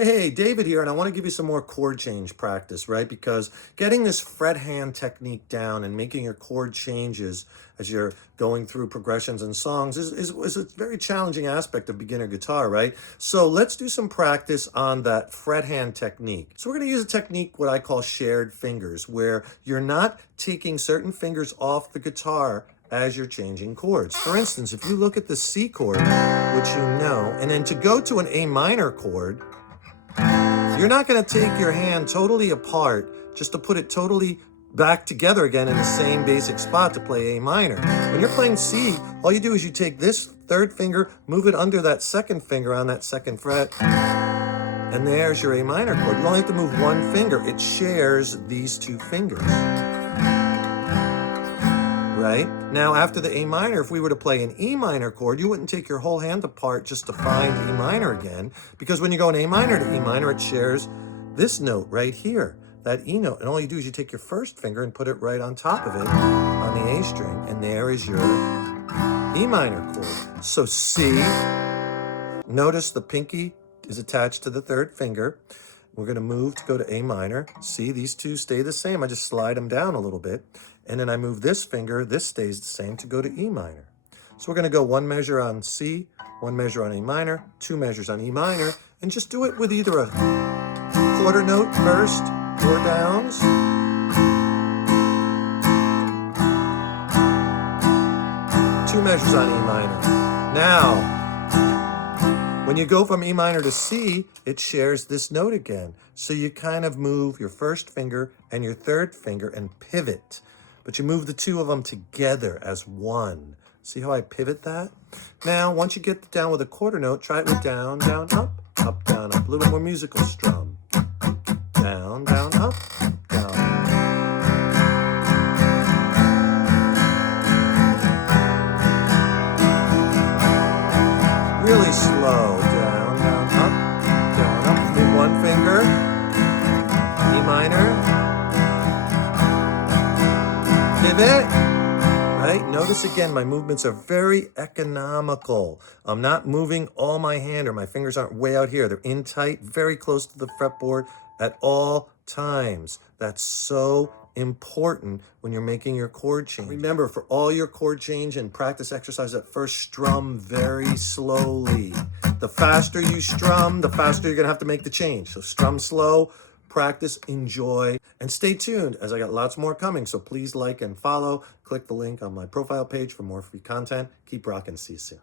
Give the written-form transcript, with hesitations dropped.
Hey, David here, and I want to give you some more chord change practice, right? Because getting this fret hand technique down and making your chord changes as you're going through progressions and songs is a very challenging aspect of beginner guitar, right? So let's do some practice on that fret hand technique. So we're going to use a technique, what I call shared fingers, where you're not taking certain fingers off the guitar as you're changing chords. For instance, if you look at the C chord, which you know, and then to go to an A minor chord, you're not going to take your hand totally apart just to put it totally back together again in the same basic spot to play A minor. When you're playing C, all you do is you take this third finger, move it under that second finger on that second fret, and there's your A minor chord. You only have to move one finger. It shares these two fingers. Right? Now, after the A minor, if we were to play an E minor chord, you wouldn't take your whole hand apart just to find E minor again, because when you go an A minor to E minor, it shares this note right here, that E note. And all you do is you take your first finger and put it right on top of it on the A string, and there is your E minor chord. So C, notice the pinky is attached to the third finger. We're going to move to go to A minor. See, these two stay the same. I just slide them down a little bit. And then I move this finger. This stays the same to go to E minor. So we're going to go one measure on C, one measure on A minor, two measures on E minor, and just do it with either a quarter note first or downs. Two measures on E minor. Now, when you go from E minor to C, it shares this note again. So you kind of move your first finger and your third finger and pivot. But you move the two of them together as one. See how I pivot that? Now, once you get down with a quarter note, try it with down, down, up, down, up. A little bit more musical strum. Down, down, up, down. Really slow. Down, down, up. Move one finger. E minor. Pivot. Right? Notice again, my movements are very economical. I'm not moving all my hand, or my fingers aren't way out here. They're in tight, very close to the fretboard at all times. That's so important when you're making your chord change. Remember, for all your chord change and practice exercise, at first strum very slowly. The faster you strum, the faster you're gonna have to make the change. So strum slow, practice, enjoy, and stay tuned as I got lots more coming. So please like and follow. Click the link on my profile page for more free content. Keep rocking. See you soon.